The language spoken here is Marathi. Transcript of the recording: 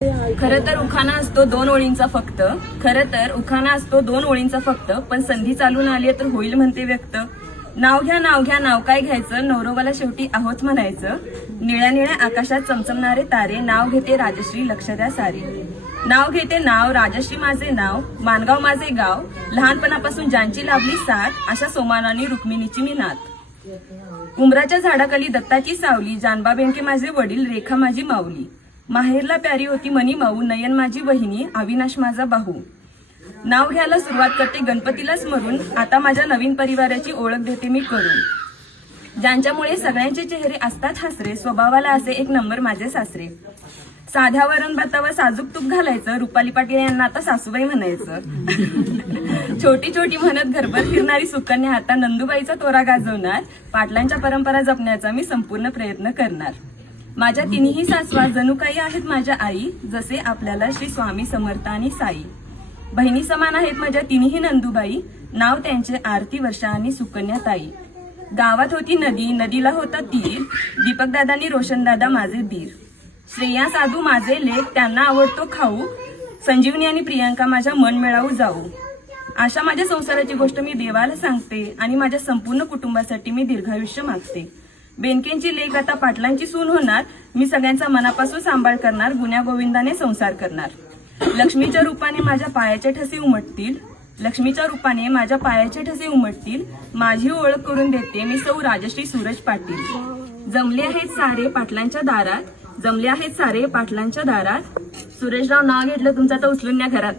खरं तर उखाणा असतो 2 ओळींचा फक्त. खरं तर उखाणा असतो 2 ओळींचा फक्त. पण संधी चालून आली तर होईल म्हणते व्यक्त. नाव घ्या नाव घ्या नाव काय घ्यायचं, नवरोबाला शेवटी आहोत म्हणायचं. निळ्या निळ्या आकाशात चमचमणारे तारे, नाव घेते राजश्री लक्ष द्या सारे. नाव घेते नाव राजश्री माझे नाव, मानगाव माझे गाव, लहानपणापासून ज्यांची लाभली साथ, अशा सोमानानी रुक्मिणीची मी नात. उमराच्या झाडाखाली दत्ताची सावली, जानबा बेंके माझे वडील, रेखा माझी माऊली. माहेरला प्यारी होती मनी माऊ, नयन माझी वहिनी, अविनाश माझा बाहू. नाव घ्यायला सुरुवात करते गणपतीला स्मरून, आता माझ्या नवीन परिवाराची ओळख देते मी करून. ज्यांच्यामुळे सगळ्यांचे चेहरे असतात हसरे, स्वभावाला असे एक नंबर माझे सासरे. साध्या वरण भातावर साजूक तूप घालायचं, रुपाली पाटील यांना आता सासूबाई म्हणायचं. छोटी छोटी म्हणत घरभर फिरणारी सुकन्या आता नंदुबाईचा तोरा गाजवणार. पाटलांच्या परंपरा जपण्याचा मी संपूर्ण प्रयत्न करणार. माझ्या तिन्ही सासवा जणू काही आहेत माझ्या आई, जसे आपल्याला श्री स्वामी समर्थ आणि साई. बहिणी समान आहेत माझ्या तिन्ही नंदुबाई, नाव त्यांचे आरती वर्षा आणि सुकन्या ताई. गावात होती नदी, नदीला होता तीर, दीपकदादांनी रोशनदादा माझे दीर. श्रेया साधू माझे लेख, त्यांना आवडतो खाऊ, संजीवनी आणि प्रियांका माझ्या मन मिळावू जाऊ. अशा माझ्या संसाराची गोष्ट मी देवाला सांगते आणि माझ्या संपूर्ण कुटुंबासाठी मी दीर्घायुष्य मागते. बेनकेंची लेख आता पाटलांची सून होणार, मी सगळ्यांचा मनापासून सांभाळ करणार, गुण्या गोविंदाने संसार करणार. लक्ष्मीच्या रूपाने माझ्या पायाचे ठसे उमटतील, लक्ष्मीच्या रूपाने माझ्या पायाचे ठसे उमटतील. माझी ओळख करून देते मी सौ राजश्री सूरज पाटील. जमले आहेत सारे पाटलांच्या दारात, जमले आहेत सारे पाटलांच्या दारात. सुरेशराव नाव घेतलं तुमचं तर उचलून न्या घरात.